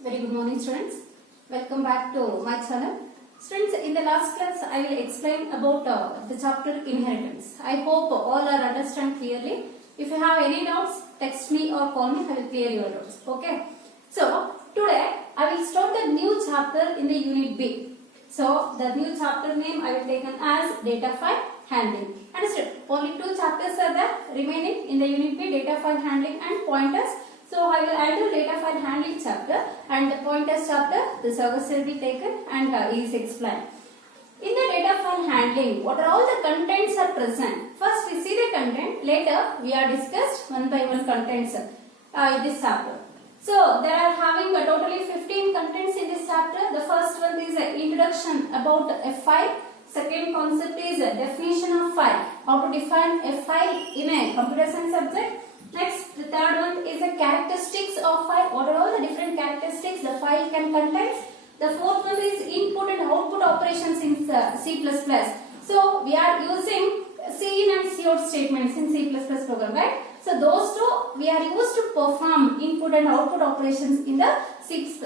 Very good morning students. Welcome back to my channel. Students, in the last class I will explain about the chapter inheritance. I hope all are understand clearly. If you have any doubts, text me or call me, I will clear your doubts. Okay. So today I will start the new chapter in the unit B. So the new chapter name I will take as data file handling. Understood? Only two chapters are there remaining in the unit B, data file handling and pointers. So I will handle data file handling chapter and the pointers chapter, the service will be taken and is explained. In the data file handling, what are all the contents are present? First we see the content, later we are discussed one by one contents in this chapter. So there are having totally 15 contents in this chapter. The first one is an introduction about a file. Second concept is a definition of file, how to define a file in a computer science subject. Next, the third one is the characteristics of file. What are all the different characteristics the file can contain? The fourth one is input and output operations in C++. So we are using cin and cout statements in C++ program, right? So those two we are used to perform input and output operations in the C++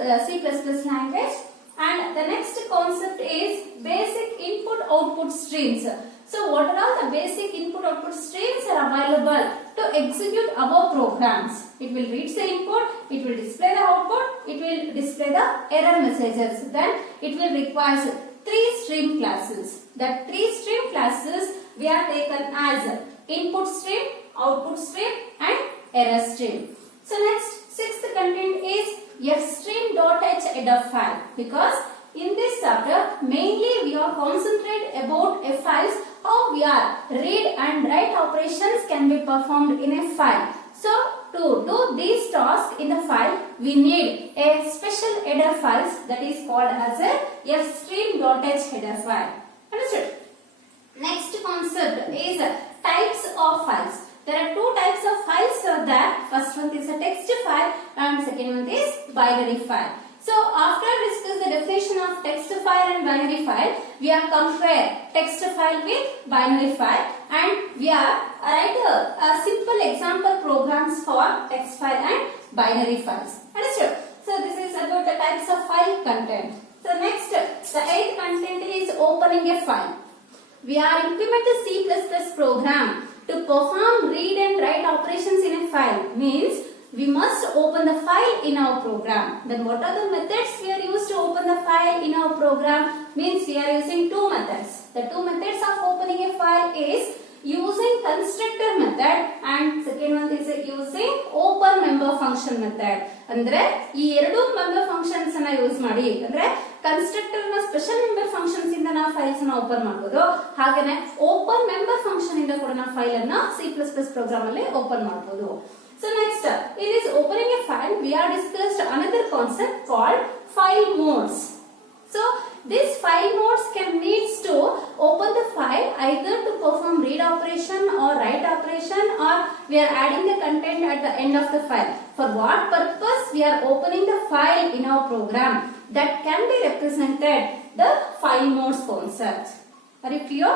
language. And the next concept is basic input output streams. So what are all the basic input output streams are available to execute above programs? It will read the input, it will display the output, it will display the error messages. Then it will require three stream classes. That three stream classes we are taken as input stream, output stream and error stream. So next, sixth content is fstream.h header file, because in this chapter mainly we are concentrate about a files, how we are read and write operations can be performed in a file. So to do these tasks in the file we need a special header files that is called as a fstream.h header file. Understood? Next concept is types of files. There are two types of files there. First one is a text file and second one is binary file. So after discuss the definition of text file and binary file, we are compare text file with binary file and we are write a simple example programs for text file and binary files. Understood? So this is about the types of file content. So next, the eighth content is opening a file. We are implement the C++ program to perform read and write operations in a file. Means we must open the file in our program. Then what are the methods we are used to open the file in our program? Means we are using two methods. The two methods of opening a file is using constructor method and second one is using open member function method. ಅಂದ್ರೆ ಈ ಎರಡು member functions ಅನ್ನು use ಮಾಡಿ, ಅಂದ್ರೆ constructor ನ special member functions ಇಂದ ನಾವು files ಅನ್ನು ಓಪನ್ ಮಾಡಬಹುದು. ಹಾಗೇನೇ ಓಪನ್ ಮೆಂಬರ್ ಫಂಕ್ಷನ್ ಇಂದ ಕೂಡ ನಾವು ಫೈಲ್ ಅನ್ನು C++ ಪ್ರೋಗ್ರಾಮ್ ಅಲ್ಲಿ ಓಪನ್ ಮಾಡಬಹುದು. So next, in this opening a file, we are discussed another concept called file modes. So this file modes can needs to open the file either to perform read operation or write operation, or we are adding the content at the end of the file. For what purpose we are opening the file in our program? That can be represented the file modes concept. Are you clear?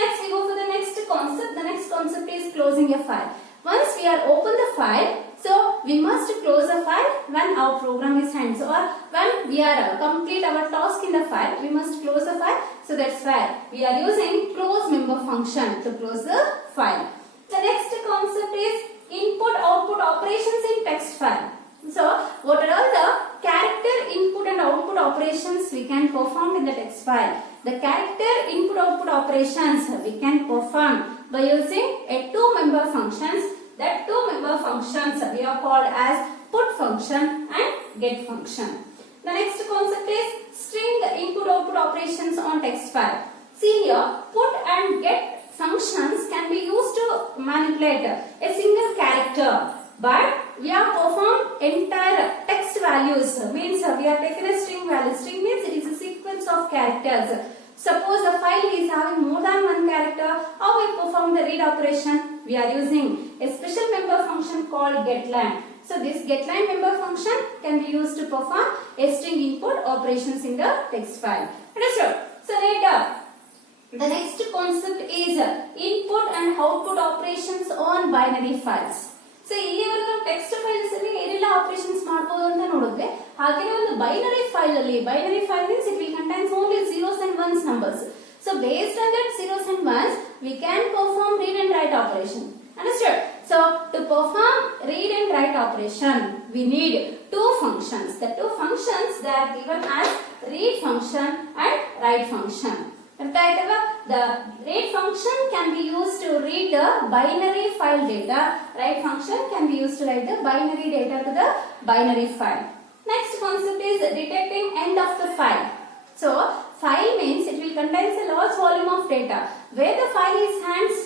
Next we go for the next concept. The next concept is closing a file. Once we are open the file, so we must close the file when our program is ends, or when we are complete our task in the file, we must close the file. So that's why we are using close member function to close the file. The next concept is input output operations in text file. So what are all the character input and output operations we can perform in the text file? The character input output operations we can perform by using a two member functions. That two member functions we are called as put function and get function. The next concept is string input output operations on text file. See here, put and get functions can be used to manipulate a single character, but we are perform entire text values. Means we are taking a string value. String means it is a sequence of characters. Suppose the file is having more than one character, how we perform the read operation? We are using a special member function called getLine. So this getLine member function can be used to perform a string input operations in the text file. Understood? So later, the next concept is input and output operations on binary files. So ಇಲ್ಲಿವರೆಗೂ text files ಅಲ್ಲಿ ಏನೆಲ್ಲ operations ಮಾಡಬಹುದು ಅಂತ ನೋಡಿದ್ವಿ. ಹಾಗೇನೇ ಒಂದು binary file ಅಲ್ಲಿ, binary file means it will contains only zeros and ones numbers. So based on that zeros and ones, we can perform read and write operation. Understood? So to perform read and write operation, we need two functions. The two functions they are given as read function and write function. The read function can be used to read the binary file data. Write function can be used to write the binary data to the binary file. Next concept is detecting end of the file. So file means it will contain a large volume of data. Where the file is ends,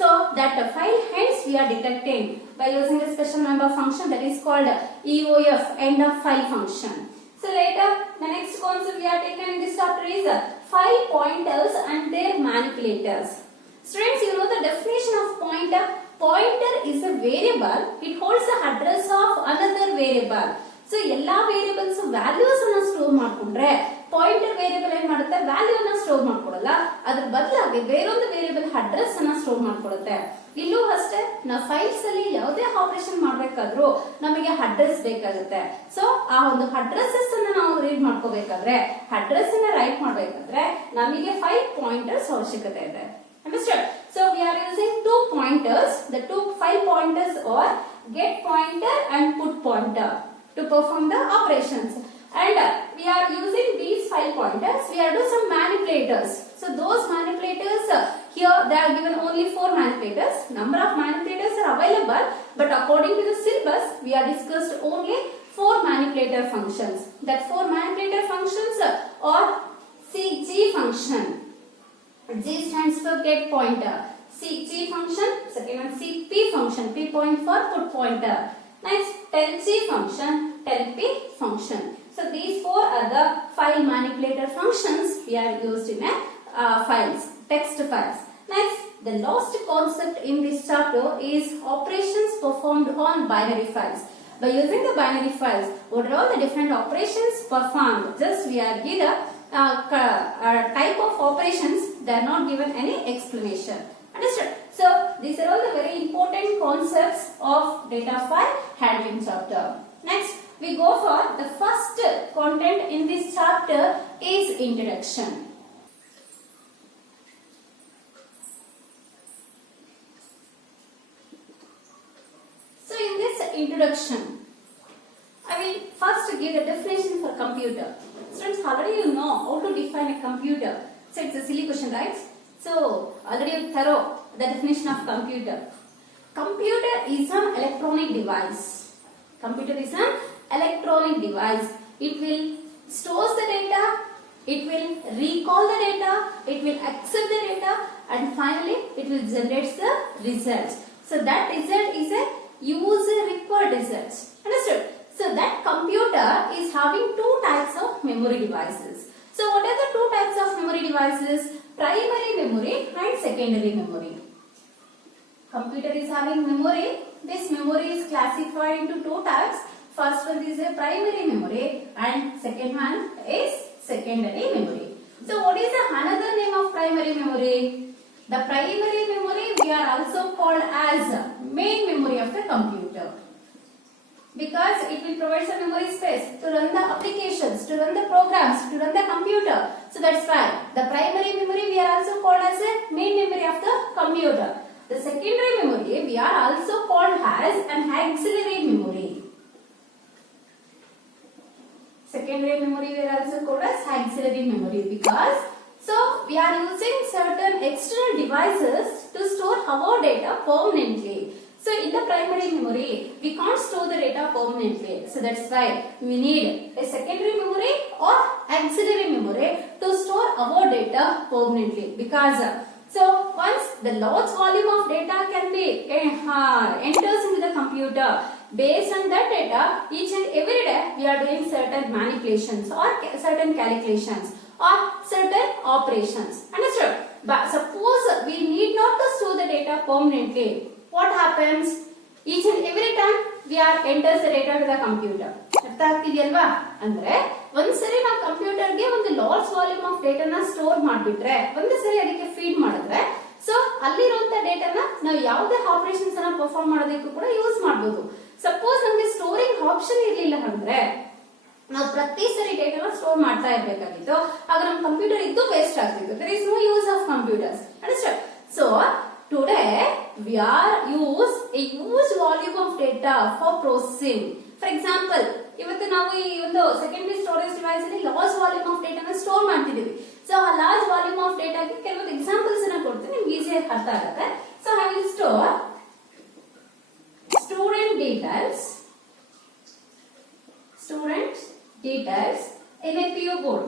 so that the file ends we are detecting by using a special member function that is called EOF, end of file function. So later the next concept we are taken in this chapter is file pointers and their manipulators. Students, you know the definition of pointer. Pointer is a variable. It holds the address of another variable. So ಎಲ್ಲಾ variables values ಅನ್ನು store ಮಾಡ್ಕೊಂಡ್ರೆ pointer variable ಏನ್ ಮಾಡುತ್ತೆ, value ಅನ್ನ store ಮಾಡ್ಕೊಳ್ಳಲ್ಲ, ಅದ್ರ ಬದಲಾಗಿ ಬೇರೊಂದು variable address ಅನ್ನ ಸ್ಟೋರ್ ಮಾಡ್ಕೊಳ್ಳುತ್ತೆ. ಇಲ್ಲೂ ಅಷ್ಟೇ, ನಾವು ಫೈಲ್ಸ್ ಅಲ್ಲಿ ಯಾವುದೇ ಆಪರೇಷನ್ ಮಾಡ್ಬೇಕಾದ್ರೂ ನಮಗೆ ಅಡ್ರೆಸ್ ಬೇಕಾಗುತ್ತೆ. ಸೊ ಆ ಒಂದು ಅಡ್ರೆಸಸ್ ಅನ್ನ ನಾವು ರೀಡ್ ಮಾಡ್ಕೋಬೇಕಾದ್ರೆ, ಅಡ್ರೆಸ್ ಅನ್ನ ರೈಟ್ ಮಾಡ್ಬೇಕಾದ್ರೆ ನಮಗೆ ಫೈಲ್ ಪಾಯಿಂಟರ್ಸ್ ಅವಶ್ಯಕತೆ ಇದೆ. Understood? So we are using two pointers. The two file pointers are get pointer and put pointer to perform the operations. And we are using these file pointers. We are doing some manipulators. So those manipulators here they are given only 4 manipulators. Number of manipulators are available, but according to the syllabus we are discussed only 4 manipulator functions. That 4 manipulator functions are seek G function. G stands for get pointer. Seek G function. Second one seek P function. P point for put pointer. Next tell G function. Tell P function. So these 4 are the file manipulator functions we are used in files, text files. Next, the last concept in this chapter is operations performed on binary files. By using the binary files, what are all the different operations performed? Just we are given type of operations. They are not given any explanation. Understood? So these are all the very important concepts of data file handling chapter. Next, we go for the first content in this chapter is introduction. So in this introduction, I will first give the definition for computer. Students, already you know how to define a computer. So it's a silly question, right? So already you thorough the definition of computer. Computer is an electronic device. Computer is an electronic device. It will store the data, it will recall the data, it will accept the data, and finally it will generate the results. So that result is a user required result. Understood? So that computer is having 2 types of memory devices. So what are the 2 types of memory devices? Primary memory and secondary memory. Computer is having memory. This memory is classified into 2 types. First one is a primary memory and second one is secondary memory. So what is another name of primary memory? The primary memory we are also called as main memory of the computer, because it will provide some memory space to run the applications, to run the programs, to run the computer. So that's why the primary memory we are also called as a main memory of the computer. The secondary memory we are also called as an auxiliary memory. Secondary memory we are also called as auxiliary memory because so we are using certain external devices to store our data permanently. So in the primary memory we can't store the data permanently. So that's why we need a secondary memory or auxiliary memory to store our data permanently, because so once the large volume of data can be enters into the computer, based on that data each and every day we are doing certain manipulations or certain calculations or certain operations. Understood? But suppose we need not to store the data permanently. What happens? Each and every time we are enters the data to the computer. ಅರ್ಥ ಆಗ್ತಿದೆಯಲ್ವಾ? ಅಂದ್ರೆ ಒಂದ್ಸರಿ ನಾವು ಕಂಪ್ಯೂಟರ್ಗೆ ಒಂದು large volume of ಡೇಟಾನ store ಮಾಡಿಬಿಟ್ರೆ, ಒಂದು ಸರಿ ಅದಕ್ಕೆ ಫೀಡ್ ಮಾಡಿದ್ರೆ, ಸೊ ಅಲ್ಲಿರುವಂತ ಡೇಟಾನ ನಾವು ಯಾವುದೇ ಆಪರೇಷನ್ಸ್ ಅನ್ನ ಪರ್ಫಾರ್ಮ್ ಮಾಡೋದಕ್ಕೂ ಕೂಡ ಯೂಸ್ ಮಾಡಬಹುದು. ಸಪೋಸ್ ನಮಗೆ ಸ್ಟೋರಿಂಗ್ ಆಪ್ಷನ್ ಇರಲಿಲ್ಲ ಅಂದ್ರೆ ನಾವು ಪ್ರತಿ ಸರಿ ಡೇಟಾನ ಸ್ಟೋರ್ ಮಾಡ್ತಾ ಇರಬೇಕಾಗಿತ್ತು. ಆಗ ನಮ್ಮ ಕಂಪ್ಯೂಟರ್ ಇದ್ದು ವೇಸ್ಟ್ ಆಗ್ತಿತ್ತು. There is no use of computers. Understand? So today we are use a huge volume of data for processing. For example, ಇವತ್ತು ನಾವು ಈ ಒಂದು ಸೆಕೆಂಡರಿ ಸ್ಟೋರೇಜ್ ಡಿವೈಸ್ ಅಲ್ಲಿ ಲಾರ್ಜ್ ವಾಲ್ಯೂಮ್ ಆಫ್ ಡೇಟಾನ ಸ್ಟೋರ್ ಮಾಡ್ತಿದೀವಿ. ಸೊ ಆ large volume of ಡೇಟಾಗೆ ಕೆಲವೊಂದು examples ಅನ್ನ ಕೊಡ್ತೀನಿ, ನಿಮ್ಗೆ ಈಸಿಯಾಗಿ ಅರ್ಥ ಆಗುತ್ತೆ. So I will store student details in a PU board.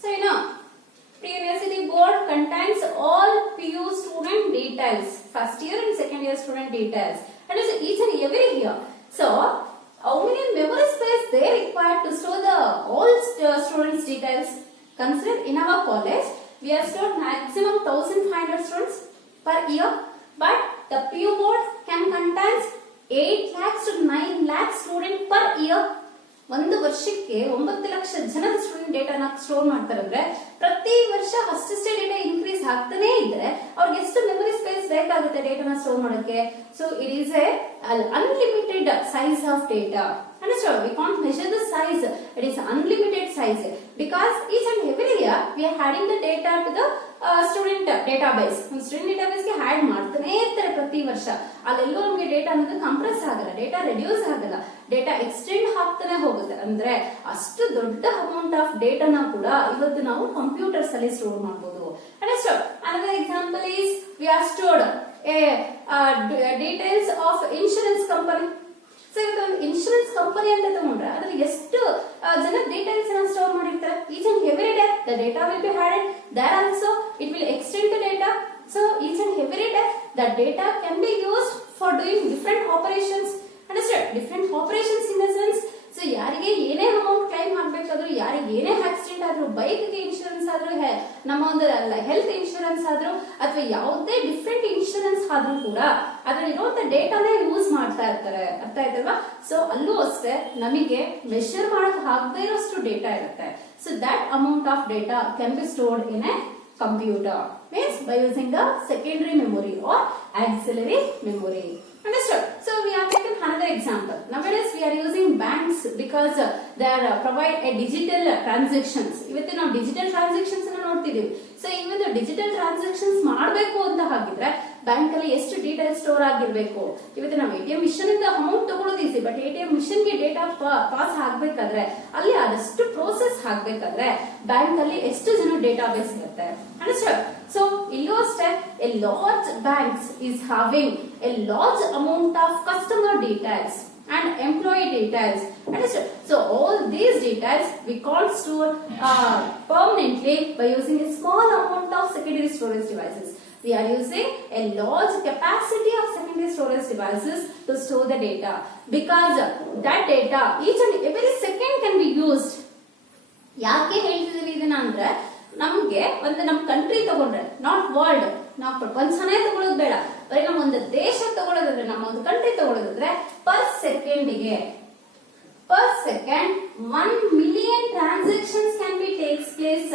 So you know, pre-university board contains all PU student details, first year and second year student details, and it's each and every year. So how many memory space they required to store the all students details? Consider in our college we have stored maximum 1500 students per year, but the PU board can contain 8 lakhs to 9 lakhs students per year. ಒಂದು ವರ್ಷಕ್ಕೆ 9 ಲಕ್ಷ ಜನದ student ಡೇಟಾನ store ಮಾಡ್ತಾರೆ ಅಂದ್ರೆ ಪ್ರತಿ ವರ್ಷ ಅಷ್ಟೇ data increase ಆಗ್ತಾನೆ ಇದ್ರೆ ಅವ್ರಿಗೆ ಎಷ್ಟು ಮೆಮೊರಿ ಸ್ಪೇಸ್ ಬೇಕಾಗುತ್ತೆ ಡೇಟಾನ ಸ್ಟೋರ್ ಮಾಡೋಕೆ. So it is A unlimited size of data. Understand? We can't measure the size. It is unlimited size because each and every year we are adding the data to the student database. Student database ಗೆ add ಮಾಡ್ತಾನೆ ಇರ್ತಾರೆ ಪ್ರತಿ ವರ್ಷ. ಅಲ್ಲೆಲ್ಲೂ ನಮಗೆ data ಅನ್ನೋದು compress ಆಗಲ್ಲ, data reduce ಆಗಲ್ಲ, data extend ಆಗ್ತಾನೆ ಹೋಗುತ್ತೆ. ಅಂದ್ರೆ ಅಷ್ಟು ದೊಡ್ಡ ಅಮೌಂಟ್ ಆಫ್ ಡೇಟಾನ ಕೂಡ ಇವತ್ತು ನಾವು ಕಂಪ್ಯೂಟರ್ಸ್ ಅಲ್ಲಿ ಸ್ಟೋರ್ ಮಾಡಬಹುದು. Understand? Another example is we are stored details of insurance company. ಸೊ ಇವತ್ತು ಒಂದು ಇನ್ಶೂರೆನ್ಸ್ ಕಂಪನಿ ಅಂತ ತಗೊಂಡ್ರೆ ಅದ್ರಲ್ಲಿ ಎಷ್ಟು ಜನ ಡೀಟೇಲ್ಸ್ ಸ್ಟೋರ್ ಮಾಡಿರ್ತಾರೆ. Each and every day the data will be added there also it will extend the data. So each and every day the data can be used for doing different operations. Understand? Different operations in the sense, so ಯಾರಿಗೆ ಏನೇ amount claim ಮಾಡ್ಬೇಕಾದ್ರೂ, ಯಾರಿಗೆ ಏನೇ accident ಆದ್ರೂ, ಬೈಕ್ಗೆ insurance ಆದ್ರೂ, ನಮ್ಮ ಒಂದು health insurance ಆದ್ರೂ, ಅಥವಾ ಯಾವುದೇ ಡಿಫರೆಂಟ್ ಇನ್ಶೂರೆನ್ಸ್ ಆದ್ರೂ ಕೂಡ ಅದ್ರಲ್ಲಿ ಇರುವಂತ ಡೇಟಾನೇ ಯೂಸ್ ಮಾಡ್ತಾ ಇರ್ತಾರೆ. ಅರ್ಥ ಆಯ್ತಲ್ವಾ? ಸೊ ಅಲ್ಲೂ ಅಷ್ಟೇ ನಮಗೆ ಮೆಷರ್ ಮಾಡಕ್ ಆಗದೇ ಇರೋಷ್ಟು ಡೇಟಾ ಇರುತ್ತೆ. So that amount of data can B stored in a computer, means by using the secondary memory or auxiliary memory. Understood? So we have taken another example. Nowadays we are using banks because they are provide a digital transactions. ಇವತ್ತು ನಾವು digital transactions ಅನ್ನು ನೋಡ್ತಿದೀವಿ. So ಇವತ್ತು digital transactions ಮಾಡಬೇಕು ಅಂತ ಹಾಗಿದ್ರೆ bank ಅಲ್ಲಿ ಎಷ್ಟು detail store ಆಗಿರ್ಬೇಕು. ಇವತ್ತು ನಾವು ಎಟಿಎಂ ಮಿಷನ್ ಇಂದ ಅಮೌಂಟ್ ತಗೊಳ್ಳೋದು ಈಸಿ, ಬಟ್ ಎಟಿಎಂ ಮಿಷನ್ ಗೆ ಡೇಟಾ ಪಾಸ್ ಆಗ್ಬೇಕಾದ್ರೆ ಅಲ್ಲಿ ಅದಷ್ಟು ಪ್ರೋಸೆಸ್ ಆಗ್ಬೇಕಾದ್ರೆ ಬ್ಯಾಂಕ್ ಅಲ್ಲಿ ಎಷ್ಟು ಜನ ಡೇಟಾ ಬೇಸ್ ಇರುತ್ತೆ. ಅಂಡರ್ಸ್ಟ್ಯಾಂಡ್? ಸೊ ಇಲ್ಲೂ ಅಷ್ಟೇ A large banks is having A large amount of customer details and employee details. Understood? So all these details we can't store permanently by using a small amount of secondary storage devices. We are using a large capacity of secondary storage devices to store the data because that data each and every second can be used. ಯಾಕೆ ಹೇಳ್ತಿದೀವಿ ಇದನ್ನ ಅಂದ್ರೆ ನಮ್ಗೆ ಒಂದು ನಮ್ಮ country ತಗೊಂಡ್ರೆ, not world, ನಾವು ಪ್ರಪಂಚನೇ ತಗೊಳ್ಳೋದು ಬೇಡ, ಬರೀ ನಮ್ಮ ಒಂದು ದೇಶ ತಗೊಳ್ಳೋದಾದ್ರೆ, ನಮ್ಮ ಒಂದು ಕಂಟ್ರಿ ತಗೊಳ್ಳೋದಾದ್ರೆ per second 1 million transactions can be takes place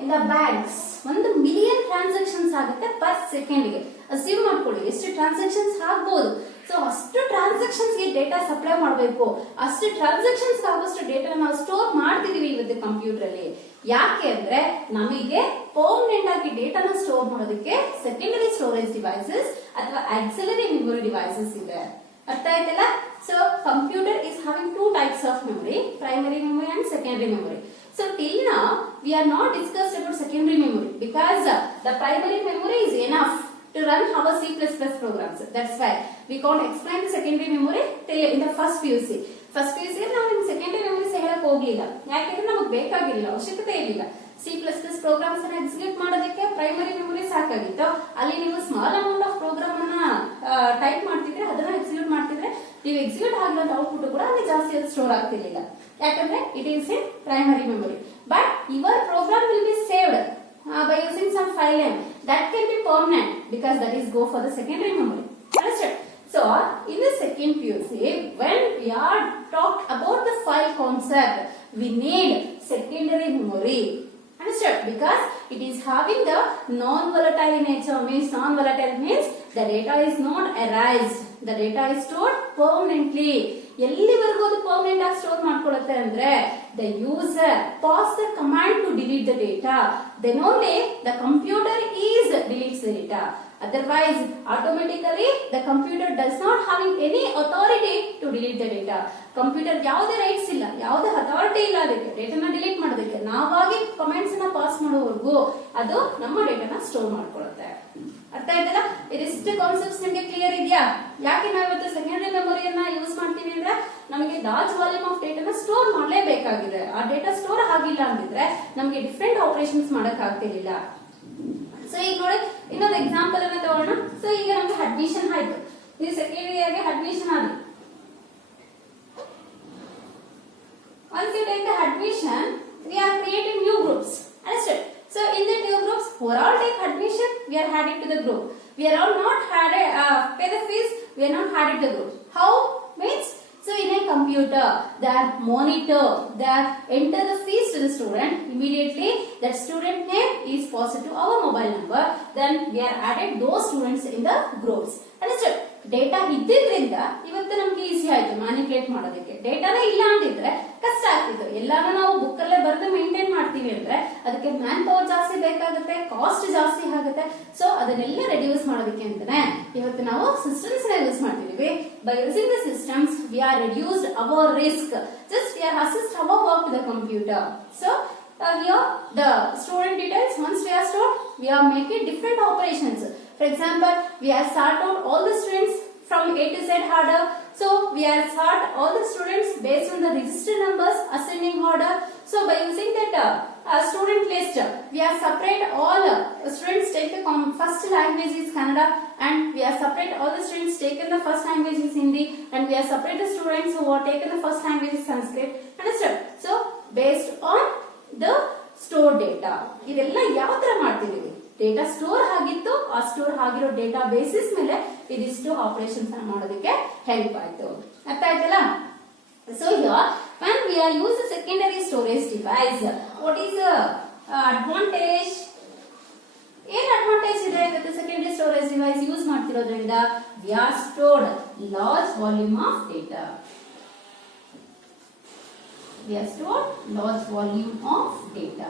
in the banks. 1 million transactions ಆಗುತ್ತೆ ಪರ್ ಸೆಕೆಂಡ್ಗೆ. ಅಸ್ಯೂಮ್ ಮಾಡ್ಕೊಳ್ಳಿ ಎಷ್ಟು ಟ್ರಾನ್ಸಾಕ್ಷನ್ಸ್ ಆಗ್ಬಹುದು. ಸೊ ಅಷ್ಟು ಟ್ರಾನ್ಸಾಕ್ಷನ್ಸ್ ಗೆ ಡೇಟಾ ಸಪ್ಲೈ ಮಾಡಬೇಕು, ಅಷ್ಟು ಟ್ರಾನ್ಸಾಕ್ಷನ್ಸ್ ಆಗೋಷ್ಟು ಡೇಟಾ ನಾವು ಸ್ಟೋರ್ ಮಾಡ್ತಿದೀವಿ ಇವತ್ತು ಕಂಪ್ಯೂಟರ್ ಅಲ್ಲಿ. ಯಾಕೆ ಅಂದ್ರೆ ನಮಗೆ ಪರ್ಮನೆಂಟ್ ಆಗಿ ಡೇಟಾನ ಸ್ಟೋರ್ ಮಾಡೋದಕ್ಕೆ ಸೆಕೆಂಡರಿ ಸ್ಟೋರೇಜ್ ಡಿವೈಸಸ್ ಅಥವಾ ಆಕ್ಸಿಲರಿ ಮೆಮೊರಿ ಡಿವೈಸಸ್ ಇದೆ. ಅರ್ಥ ಆಯ್ತಲ್ಲ? So computer is having 2 types of memory, primary memory and secondary memory. So till now we are not discussed about secondary memory because the primary memory is enough to run our C++ programs. That's why we can't explain the secondary memory till in the first PUC. First PUC ನಾವು ನಿಮ್ಗೆ secondary memory ಹೇಳಕ್ ಹೋಗ್ಲಿಲ್ಲ, ಯಾಕೆಂದ್ರೆ ನಮಗೆ ಬೇಕಾಗಿರಲಿಲ್ಲ, ಅವಶ್ಯಕತೆ ಇರಲಿಲ್ಲ. C++ programmes ಅನ್ನ execute ಮಾಡೋದಕ್ಕೆ ಪ್ರೈಮರಿ ಮೆಮೊರಿ ಸಾಕಾಗಿತ್ತು. ಅಲ್ಲಿ ನೀವು ಸ್ಮಾಲ್ ಅಮೌಂಟ್ ಆಫ್ ಪ್ರೋಗ್ರಾಮ್ ಅನ್ನ ಟೈಪ್ ಮಾಡ್ತಿದ್ರೆ, ಅದನ್ನ ಎಕ್ಸಿಕ್ಯೂಟ್ ಮಾಡ್ತಿದ್ರೆ, ನೀವು ಎಕ್ಸಿಕ್ಯೂಟ್ ಆಗಿರೋ ಔಟ್ಪುಟ್ ಕೂಡ ಅಲ್ಲಿ ಜಾಸ್ತಿ ಸ್ಟೋರ್ ಆಗ್ತಿರ್ಲಿಲ್ಲ, ಯಾಕಂದ್ರೆ it is in primary memory. But your program will be saved by using some file name that can be permanent because that is go for the secondary memory. Understood? So in the second PUC, when we are talked about the file concept, we need secondary memory. Understood? Because it is having the non-volatile nature. Means non-volatile means the data is not erased, the data is stored permanently. ಎಲ್ಲಿವರೆಗೂ ಅದು permanent ಆಗಿ store ಮಾಡ್ಕೊಳ್ಳುತ್ತೆ ಅಂದ್ರೆ the user pass the command to delete the data, then only the computer is deletes the data. Otherwise, automatically the computer does not having any authority to delete the data. Computer ಯಾವುದೇ rights ಇಲ್ಲ, ಯಾವುದೇ authority ಇಲ್ಲ ಅದಕ್ಕೆ ಡೇಟಾನ delete ಮಾಡೋದಕ್ಕೆ. ನಾವಾಗಿ comments ನ pass ಮಾಡೋವರೆಗೂ ಅದು ನಮ್ಮ ಡೇಟಾನ ಸ್ಟೋರ್ ಮಾಡ್ಕೊಳ್ಳುತ್ತೆ. ಅರ್ಥ ಆಯ್ತಲ್ಲ? ಇದಿಷ್ಟು ಕಾನ್ಸೆಪ್ಟ್ಸ್ ನಿಮಗೆ ಕ್ಲಿಯರ್ ಇದೆಯಾ? ಯಾಕೆ ನಾವು ಇವತ್ತು ಸೆಕೆಂಡರಿ ಮೆಮೊರಿಯನ್ನ ಯೂಸ್ ಮಾಡ್ತೀವಿ ಅಂದ್ರೆ ನಮಗೆ ಲಾರ್ಜ್ ವಾಲ್ಯೂಮ್ ಆಫ್ ಡೇಟಾನ ಸ್ಟೋರ್ ಮಾಡಲೇಬೇಕಾಗಿದೆ. ಆ ಡೇಟಾ ಸ್ಟೋರ್ ಆಗಿಲ್ಲ ಅಂದಿದ್ರೆ ನಮಗೆ ಡಿಫ್ರೆಂಟ್ ಆಪರೇಷನ್ಸ್ ಮಾಡಕ್ ಆಗ್ತಿರ್ಲಿಲ್ಲ. ಸೊ ಈಗ ನೋಡಿ ಇನ್ನೊಂದು ಎಕ್ಸಾಂಪಲ್ ಅನ್ನ ತಗೋಣ. ಸೊ ಈಗ ನಮ್ಗೆ ಅಡ್ಮಿಷನ್ ಆಯ್ತು, ನೀವು ಸೆಕೆಂಡ್ ಇಯರ್ಗೆ ಅಡ್ಮಿಷನ್ ಆದ್ರಿ. Once you take the admission, we are creating new groups. Understood? So in the new groups, who are all take admission, we are added to the group. We are all not added, pay the fees, we are not added to the group. How? Means, so in a computer, that monitor, that enter the fees to the student, immediately that student name is passed to our mobile number, then we are added those students in the groups. Understood? Data ಇದ್ದಿದ್ರಿಂದ ಇವತ್ತು ನಮ್ಗೆ easy ಆಯ್ತು manipulate ಮಾಡೋದಕ್ಕೆ. ಡೇಟಾನೇ ಇಲ್ಲ ಅಂತಿದ್ರೆ ಕಷ್ಟ ಆಗ್ತಿತ್ತು. ಎಲ್ಲಾನು ನಾವು ಬುಕ್ ಅಲ್ಲೇ ಬರೆದು ಮೇಂಟೈನ್ ಮಾಡ್ತೀವಿ ಅಂದ್ರೆ ಅದಕ್ಕೆ ಮ್ಯಾನ್ ಪವರ್ ಜಾಸ್ತಿ ಬೇಕಾಗುತ್ತೆ, ಕಾಸ್ಟ್ ಜಾಸ್ತಿ ಆಗುತ್ತೆ. ಸೊ ಅದನ್ನೆಲ್ಲ ರೆಡ್ಯೂಸ್ ಮಾಡೋದಕ್ಕೆ ಅಂತಾನೆ ಇವತ್ತು ನಾವು ಸಿಸ್ಟಮ್ಸ್ ಯೂಸ್ ಮಾಡ್ತಿದೀವಿ. By using the systems we are reduced our risk, just we are assist our work to the computer. So here the student details once we are stored, we are making different operations. For example, we are sort out all the students from A to Z order. So we are sort all the students based on the register numbers ascending order. So by using that student list, we are separate all students take the first language is Kannada, and we are separate all the students taken the first language is Hindi, and we are separate the students who are taken the first language is Sanskrit. Understood? So based on the store data, ಇದೆಲ್ಲ ಯಾವ ತರ ಮಾಡ್ತಿದೀವಿ? Data store ಆಗಿತ್ತು, ಆ store ಆಗಿರೋ data basis ಮೇಲೆ ಇದಿಷ್ಟು operations ಮಾಡೋದಕ್ಕೆ ಹೆಲ್ಪ್ ಆಯ್ತು. ಅರ್ಥ ಆಯ್ತಲ್ಲ? So here when we are use a secondary storage device, what is the advantage? ಏನ್ ಅಡ್ವಾಂಟೇಜ್ ಇದೆ with secondary storage device use ಮಾಡ್ತಿರೋದ್ರಿಂದ? we are stored large volume of data. We are stored large volume of data.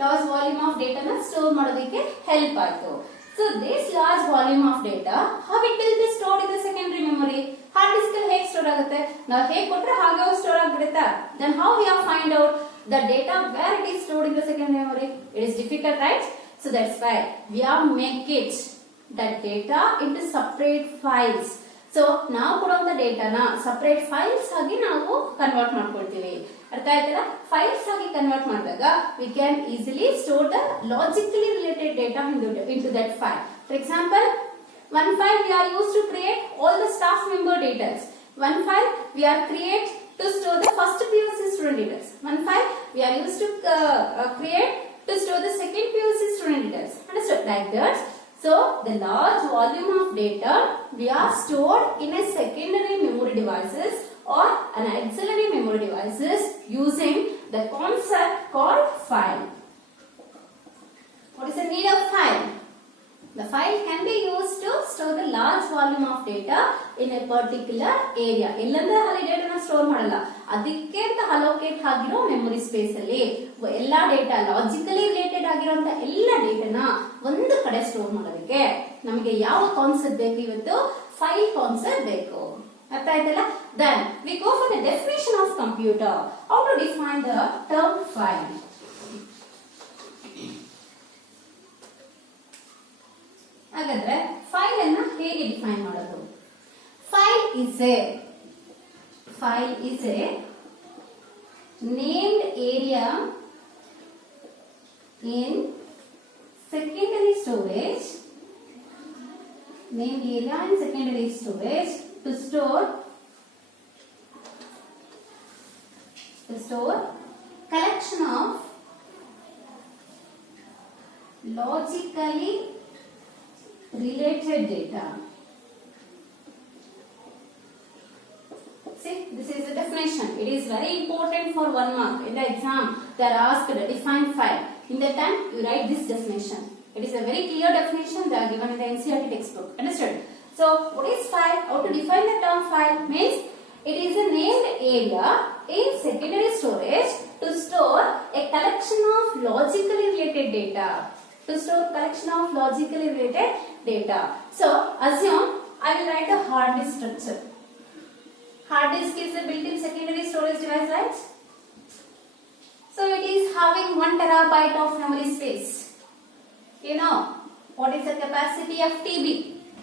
Large volume of data na store ಮಾಡೋದಕ್ಕೆ help ಆಯ್ತು. So this large volume of data, how it will be stored in the secondary memory? Hard disk ಅಲ್ಲಿ ಹೇಗೆ store ಆಗುತ್ತೆ? ನಾವು ಹೇಗೆ ಕೊಟ್ರೆ ಹಾಗೆ store ಆಗಿಬಿಡುತ್ತಾ? Then how we have find out the data where it is stored in the secondary memory? It is difficult, right? So that's why we have make it that data into separate files. So ನಾವು ಕೊಡುವಂತ ಡೇಟಾನ separate files ಆಗಿ ನಾವು convert ಮಾಡ್ಕೊಳ್ತೀವಿ. ಅರ್ಥ ಆಯ್ತಲ್ಲ? Files ಆಗಿ convert ಮಾಡಿದಾಗ we can easily store the logically related data into that file. For example, one file we are used to create all the staff member details. One file we are create to store the first PUC student details. One file we are used to create to store the second PUC student details. Understood? Like that. So the large volume of data we are stored in a secondary memory devices or an auxiliary memory devices using the concept called file. What is the need of file? The file can be used to store the large volume of data in a particular area. ಎಲ್ಲಂದ್ರೆ ಅಲ್ಲಿ ಡೇಟಾನ store ಮಾಡಲ್ಲ, ಅದಕ್ಕೆ ಅಂತ allocate ಆಗಿರೋ memory space ಅಲ್ಲಿ ಎಲ್ಲಾ data logically related ಆಗಿರೋಂತ ಎಲ್ಲ ಡೇಟಾನ ಒಂದು ಕಡೆ ಸ್ಟೋರ್ ಮಾಡೋದಕ್ಕೆ ನಮಗೆ ಯಾವ ಕಾನ್ಸೆಪ್ಟ್ ಬೇಕು? ಇವತ್ತು ಫೈಲ್ ಕಾನ್ಸೆಪ್ಟ್ ಬೇಕು. ಅರ್ಥ ಆಯ್ತಲ್ಲ? Then we go for the definition of computer. How to define the term file? ಹಾಗಾದ್ರೆ ಫೈಲ್ ಅನ್ನ ಹೇಗೆ ಡಿಫೈನ್ ಮಾಡೋದು? File is a named area in secondary storage, named area in secondary storage to store collection of logically related data. See, this is the definition. It is very important for 1 mark. In the exam, they are asked to define file. In that time, you write this definition. It is a very clear definition they are given in the NCERT textbook. Understood? So what is file? How to define the term file? Means it is a named area in secondary storage to store a collection of logically related data. To store collection of logically related data. So assume I will write a hard disk structure. Hard disk is a built-in secondary storage device, right? So it is having 1 terabyte of memory space. You know what is the capacity of TB?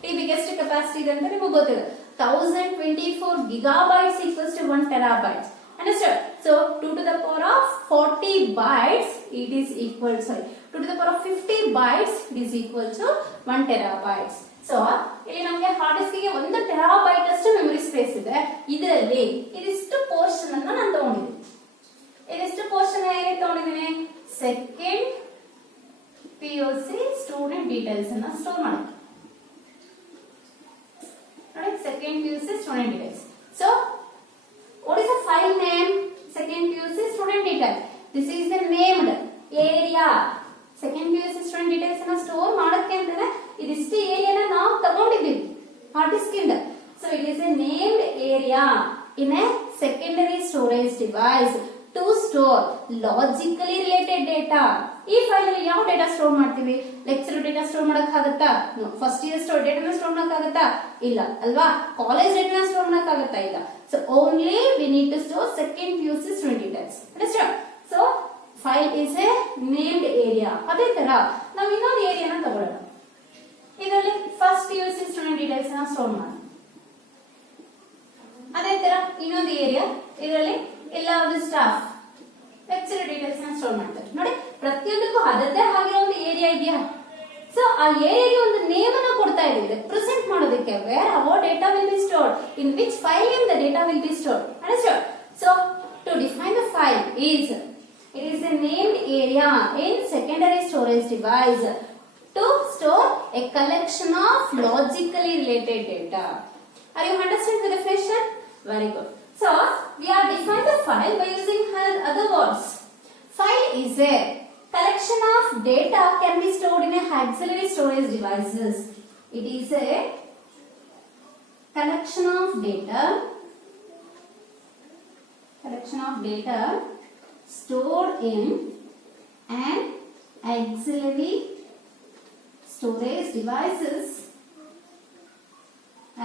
TB biggest capacity ante niಮಗೆ ಗೊತ್ತಿದೆ. 1024 gigabytes equals to 1 terabyte. Understood? So 2 to the power of 40 bytes it is equal, sorry, 2 to the power of 50 bytes it is equal to 1 terabytes. So ಇಲ್ಲಿ ನಮಗೆ hard disk ಗೆ 1 terabyte ಅಷ್ಟು memory space ಇದೆ. ಇದರಲ್ಲಿ ಇದಿಷ್ಟು portion ಅನ್ನು ನಾನು ತಗೊಂಡಿದ್ದೀನಿ. ಇದಿಷ್ಟು ಪೋರ್ಷನ್ ಏನೇ ತಗೊಂಡಿದ್ದೀನಿ? ಸೆಕೆಂಡ್ PUC ಸ್ಟೂಡೆಂಟ್ ಡೀಟೇಲ್ಸ್ ಅನ್ನು ಸ್ಟೋರ್ ಮಾಡಿ. ನೋಡಿ, second PUC student details. So what is the file name? Second PUC student details. This is the named area. Second PUC student details ಅನ್ನು ಸ್ಟೋರ್ ಮಾಡೋಕೆ ಅಂತಾನೆ ಇದಿಷ್ಟು ಏರಿಯಾನ ನಾವು ತಗೊಂಡಿದ್ದೀವಿ ಹಾರ್ಡ್ ಡಿಸ್ಕ್ ಇಂದ. So it is a named area in a secondary storage device to store logically related data. ಈ file ಅಲ್ಲಿ ಯಾವ ಡೇಟಾ ಸ್ಟೋರ್ ಮಾಡ್ತೀವಿ? ಲೆಕ್ಚರ್ ಡೇಟಾ ಸ್ಟೋರ್ ಮಾಡಕ್ ಆಗುತ್ತಾ? ನೋ. ಫಸ್ಟ್ ಇಯರ್ ಡೇಟಾನ ಸ್ಟೋರ್ ಮಾಡಕ್ ಆಗುತ್ತಾ? ಇಲ್ಲ ಅಲ್ವಾ? ಕಾಲೇಜ್ ಡೇಟಾನ ಸ್ಟೋರ್ ಮಾಡಕ್ ಆಗುತ್ತಾ? ಇಲ್ಲ. So only we need to store second PUC student details. Understand? So file is a named area. ಅದೇ ತರ ನಾವು ಇನ್ನೊಂದು ಏರಿಯಾನ ತಗೊಳ್ಳೋಣ. ಇದರಲ್ಲಿ ಫಸ್ಟ್ PUC student details ನ ಸ್ಟೋರ್ ಮಾಡೋಣ. ಅದೇ ತರ ಇನ್ನೊಂದು ಏರಿಯಾ, ಇದರಲ್ಲಿ ಎಲ್ಲ ಸ್ಟಾಫ್ ಲೆಕ್ಚರ್ ಡೀಟೇಲ್ಸ್ ನ ಸ್ಟೋರ್ ಮಾಡ್ತಾರೆ. ನೋಡಿ, ಪ್ರತಿಯೊಂದಕ್ಕೂ ಅದರದೇ ಆಗಿರೋ ಒಂದು ಏರಿಯಾ ಇದೆಯಾ? ಸೊ ಆ ಏರಿಯಾಗೆ ಒಂದು ನೇಮ್ ಅನ್ನು ಕೊಡ್ತಾ ಇದ್ದೀವಿ ಪ್ರೆಸೆಂಟ್ ಮಾಡೋದಕ್ಕೆ. Where our data will be stored, in which file in the data will be stored. Understood? So to define the file is it is a named area in secondary storage device to store a collection of logically related data. Are you understanding the definition? Very good. So we are defining the file by using other words. File is a collection of data can be stored in a auxiliary storage devices. It is a collection of data stored in an auxiliary storage devices.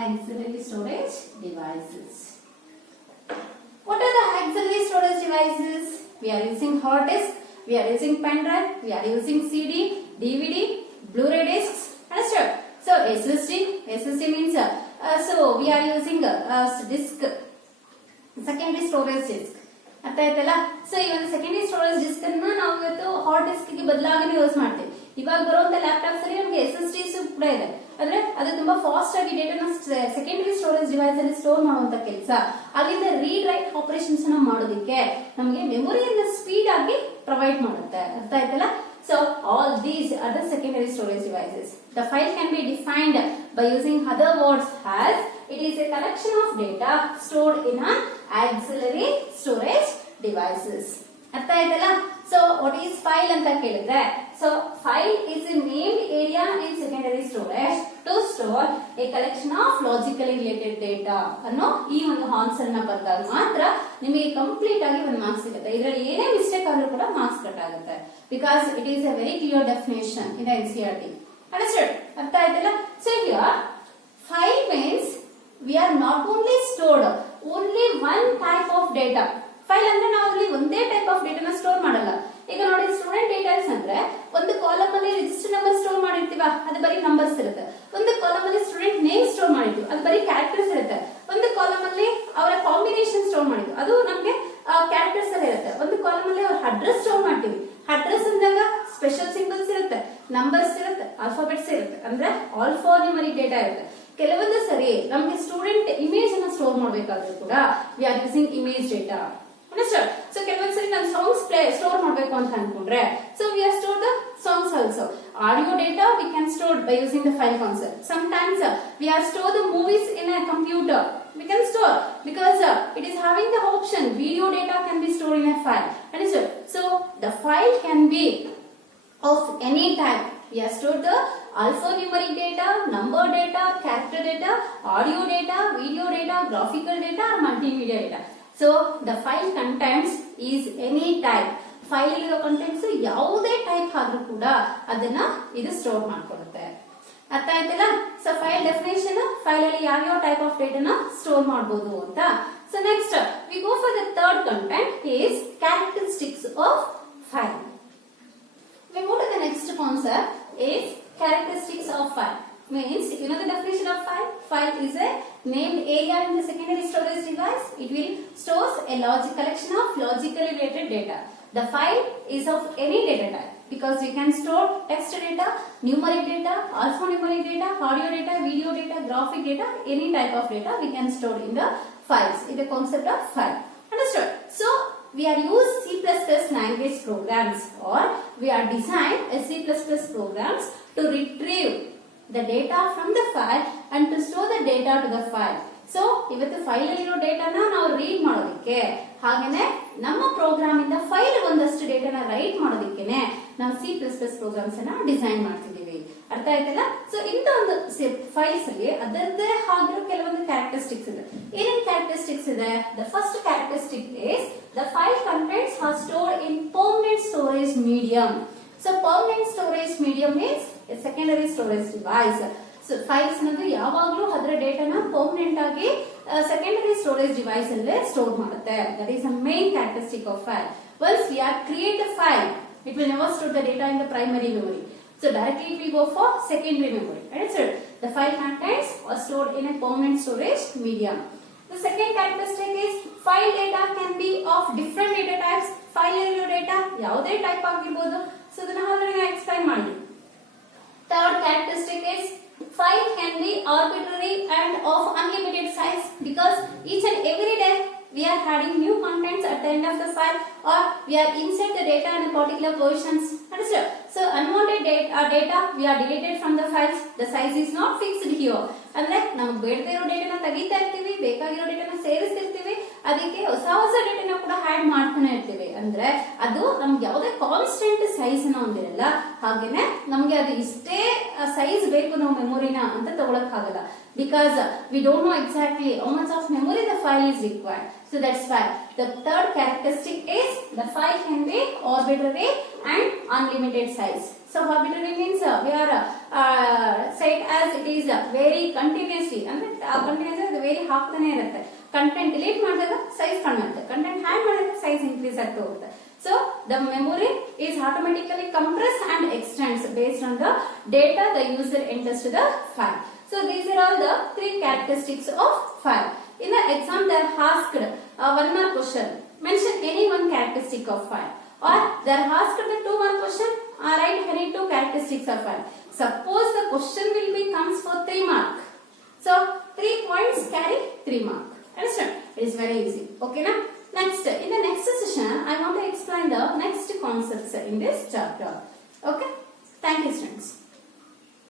Auxiliary storage devices. What are the auxiliary storage devices? We are using hard disk, we are using pen drive, we are using CD, DVD, Blu-ray discs. Understood? So SSD means so we are using disk, secondary storage disk. ಅರ್ಥ ಆಯ್ತಲ್ಲ? So ಈ ಒಂದು secondary storage disc ಅನ್ನ ನಾವು ಇವತ್ತು hard disk ಗೆ ಬದಲಾಗಿ use ಮಾಡ್ತೀವಿ. ಇವಾಗ ಬರುವಂತ ಲ್ಯಾಪ್ಟಾಪ್ಸ್ ಅಲ್ಲಿ ನಮಗೆ SSDs ಕೂಡ ಇದೆ. ಅಂದ್ರೆ ಅದು ತುಂಬಾ ಫಾಸ್ಟ್ ಆಗಿ ಡೇಟಾನ ಸೆಕೆಂಡರಿ ಸ್ಟೋರೇಜ್ ಡಿವೈಸ್ ಅಲ್ಲಿ ಸ್ಟೋರ್ ಮಾಡುವಂತ ಕೆಲಸ. ಅಲ್ಲಿಂದ ರೀಡ್ ರೈಟ್ ಆಪರೇಷನ್ಸ್ ಅನ್ನ ಮಾಡೋದಕ್ಕೆ ನಮಗೆ ಮೆಮೊರಿಯನ್ನ ಸ್ಪೀಡ್ ಆಗಿ ಪ್ರೊವೈಡ್ ಮಾಡುತ್ತೆ. ಅರ್ಥ ಆಯ್ತಲ್ಲ? So all these are the secondary storage devices. The file can be defined by using other words as it is a collection of data stored in an auxiliary storage devices. ಅರ್ಥ ಆಯ್ತಲ್ಲ? So what is file ಅಂತ ಕೇಳಿದ್ರೆ, so file is a named area in secondary storage to store a collection of logically related data ಅನ್ನೋ ಈ ಒಂದು answer ನ ಬರ್ದಾಗ ಮಾತ್ರ ನಿಮಗೆ ಕಂಪ್ಲೀಟ್ ಆಗಿ ಒಂದು ಮಾರ್ಕ್ಸ್ ಸಿಗುತ್ತೆ. ಇದರಲ್ಲಿ ಏನೇ ಮಿಸ್ಟೇಕ್ ಆದ್ರೂ ಕೂಡ ಮಾರ್ಕ್ಸ್ ಕಟ್ ಆಗುತ್ತೆ. Because it is A very clear definition in NCERT. Understood? ಅರ್ಥ ಆಯ್ತಲ್ಲ? So here file means we are not only stored only one type of data. File ಅಂದ್ರೆ ನಾವು ಅಲ್ಲಿ ಒಂದೇ ಟೈಪ್ ಆಫ್ ಡೇಟಾನ ಸ್ಟೋರ್ ಮಾಡಲ್ಲ. ಈಗ ನೋಡಿ, ಸ್ಟೂಡೆಂಟ್ ಡೀಟೇಲ್ಸ್ ಅಂದ್ರೆ ಒಂದು ಕಾಲಮ್ ಅಲ್ಲಿ ರಿಜಿಸ್ಟರ್ ನಂಬರ್ ಸ್ಟೋರ್ ಮಾಡಿರ್ತೀವ, ಅದು ಬರೀ ನಂಬರ್ಸ್ ಇರುತ್ತೆ. ಒಂದು ಕಾಲಮ್ ಅಲ್ಲಿ ಸ್ಟೂಡೆಂಟ್ ನೇಮ್ ಸ್ಟೋರ್ ಮಾಡಿರ್ತೀವಿ, ಅದು ಬರೀ ಕ್ಯಾರೆಕ್ಟರ್ಸ್ ಇರುತ್ತೆ. ಒಂದು ಕಾಲಮ್ ಅಲ್ಲಿ ಅವರ ಕಾಂಬಿನೇಷನ್ ಸ್ಟೋರ್ ಮಾಡಿದ್ವಿ, ಅದು ನಮ್ಗೆ ಕ್ಯಾರೆಕ್ಟರ್ಸ್ ಎಲ್ಲ ಇರುತ್ತೆ. ಒಂದು ಕಾಲಮ್ ಅಲ್ಲಿ ಅವ್ರ ಅಡ್ರೆಸ್ ಸ್ಟೋರ್ ಮಾಡ್ತೀವಿ. ಅಡ್ರೆಸ್ ಅಂದಾಗ ಸ್ಪೆಷಲ್ ಸಿಂಬಲ್ಸ್ ಇರುತ್ತೆ, ನಂಬರ್ಸ್ ಇರುತ್ತೆ, ಆಲ್ಫಾಬೆಟ್ಸ್ ಇರುತ್ತೆ, ಅಂದ್ರೆ ಆಲ್ ನ್ಯೂಮರಿಕ್ ಡೇಟಾ ಇರುತ್ತೆ. ಕೆಲವೊಂದು ಸರಿ ನಮ್ಗೆ ಸ್ಟೂಡೆಂಟ್ ಇಮೇಜ್ ಅನ್ನ ಸ್ಟೋರ್ ಮಾಡ್ಬೇಕಾದ್ರೂ ಕೂಡ we are using image data. So ಕೆಲವೊಂದ್ಸರಿ ನಾನು ಸಾಂಗ್ಸ್ ಸ್ಟೋರ್ ಮಾಡಬೇಕು ಅಂತ ಅನ್ಕೊಂಡ್ರೆ, so we are store the songs also. Audio data we can store by using the file concept. Sometimes we are store the movies in a computer. We can store because it is having the option video data can be stored in a file. Understood? So the file can be of any type. We have stored the alphanumeric data, number data, character data, audio data, video data, graphical data, or multimedia data. So the file contents is any type. File alliರೋ contents ಯಾವುದೇ type ಆದ್ರೂ ಕೂಡ ಅದನ್ನ ಇದು store ಮಾಡ್ಕೊಳ್ಳುತ್ತೆ. ಅರ್ಥ ಆಯ್ತಲ್ಲ? So file definition, file ಅಲ್ಲಿ ಯಾವ type of ಡೇಟಾನ store ಮಾಡಬಹುದು ಅಂತ. So next we go for the third content is characteristics of file. We move to the next concept is characteristics of file. Means, you know the definition of file? File is a named area in the secondary storage device. It will stores a logic collection of logically related data. The file is of any data type because we can store text data, numeric data, alphanumeric data, audio data, video data, graphic data, any type of data we can store in the files. In the concept of file. Understood? So we are use C++ language programs or we are design a C++ programs to retrieve the data from the file and to store the data to the file. So ಇವತ್ತು file ಅಲ್ಲಿರೋ ಡೇಟಾನ ನಾವು read ಮಾಡೋದಕ್ಕೆ ಹಾಗೇನೆ ನಮ್ಮ program ಇಂದ file ಒಂದಷ್ಟು ಡೇಟಾನ right ಮಾಡೋದಕ್ಕೇನೆ ನಾವು C++ programmes ಅನ್ನ ಡಿಸೈನ್ ಮಾಡ್ತಿದ್ದೀವಿ. ಅರ್ಥ ಆಯ್ತಲ್ಲ? ಸೊ ಇಂತ ಒಂದು ಫೈಲ್ಸ್ ಅಲ್ಲಿ ಅದರದ್ದೇ ಆಗಿರೋ ಕೆಲವೊಂದು ಕ್ಯಾರೆಕ್ಟರಿಸ್ಟಿಕ್ಸ್ ಇದೆ. ಏನೇನು ಕ್ಯಾರೆಕ್ಟರಿಸ್ಟಿಕ್ಸ್ ಇದೆ? The first characteristic is the file contents are stored in permanent storage medium. So permanent storage medium means a secondary storage device. So files ಅನ್ನೋದು ಯಾವಾಗಲೂ ಅದರ ಡೇಟಾನ ಪರ್ಮನೆಂಟ್ ಆಗಿ ಸೆಕೆಂಡರಿ ಸ್ಟೋರೇಜ್ ಡಿವೈಸ್ ಅಲ್ಲೇ ಸ್ಟೋರ್ ಮಾಡುತ್ತೆ. That is a main characteristic of file. Once we are create the file, it will never store the data in the primary memory. So directly it will go for secondary memory. Understood? The file contents are stored in a permanent storage medium. The second characteristic is file data can be of different data types. File data ಯಾವುದೇ type ಆಗಿರಬಹುದು. So then already I explain ಮಾಡಿ. Third characteristic is file can be arbitrary and of unlimited size because each and every day we are adding new contents at the end of the file or we are insert the data in a particular positions. Understood? So unwanted data we are deleted from the files. The size is not fixed here. ಅಂದ್ರೆ ನಮಗೆ ಬೇಡದೇ ಇರೋ ಡೇಟಾನ ತೆಗಿತಾ ಇರ್ತೀವಿ, ಬೇಕಾಗಿರೋ ಡೇಟಾನ ಸೇರಿಸ್ತಿರ್ತೀವಿ, ಅದಕ್ಕೆ ಹೊಸ ಹೊಸ ಡೇಟಾನ ಕೂಡ ಆಡ್ ಮಾಡ್ತಾನೆ ಇರ್ತೀವಿ. ಅಂದ್ರೆ ಅದು ನಮ್ಗೆ ಯಾವುದೇ ಕಾನ್ಸ್ಟೆಂಟ್ ಸೈಜ್ ನ ಹೊಂದಿರಲ್ಲ. ಹಾಗೇನೆ ನಮ್ಗೆ ಅದು ಇಷ್ಟೇ ಸೈಜ್ ಬೇಕು ನಾವು ಮೆಮೊರಿನ ಅಂತ ತಗೊಳಕ್ ಆಗಲ್ಲ. Because we don't know exactly how much of memory the file is required. So that's why the third characteristic is the file can be arbitrary and unlimited size. So arbitrary means we are said as it is very continuously. ಅಂದ್ರೆ continuously ಅದು very ಹಾಕ್ತಾನೆ ಇರುತ್ತೆ. Content delete ಮಾಡಿದಾಗ size ಕಡಿಮೆ ಆಗುತ್ತೆ, content add ಮಾಡಿದಾಗ size increase ಆಗ್ತಾ ಹೋಗುತ್ತೆ. So the memory is automatically compressed and extends based on the data the user enters to the file. So these are all the three characteristics of file. In the exam they are asked one more question. Mention any one characteristic of file. Or they are asked the 2 mark question. Write any 2 characteristics of file. Suppose the question will be comes for 3 mark. So 3 points carry 3 mark. Understand? It is very easy. Okay na? Next, in the next session, I want to explain the next concepts in this chapter. Okay? Thank you, students.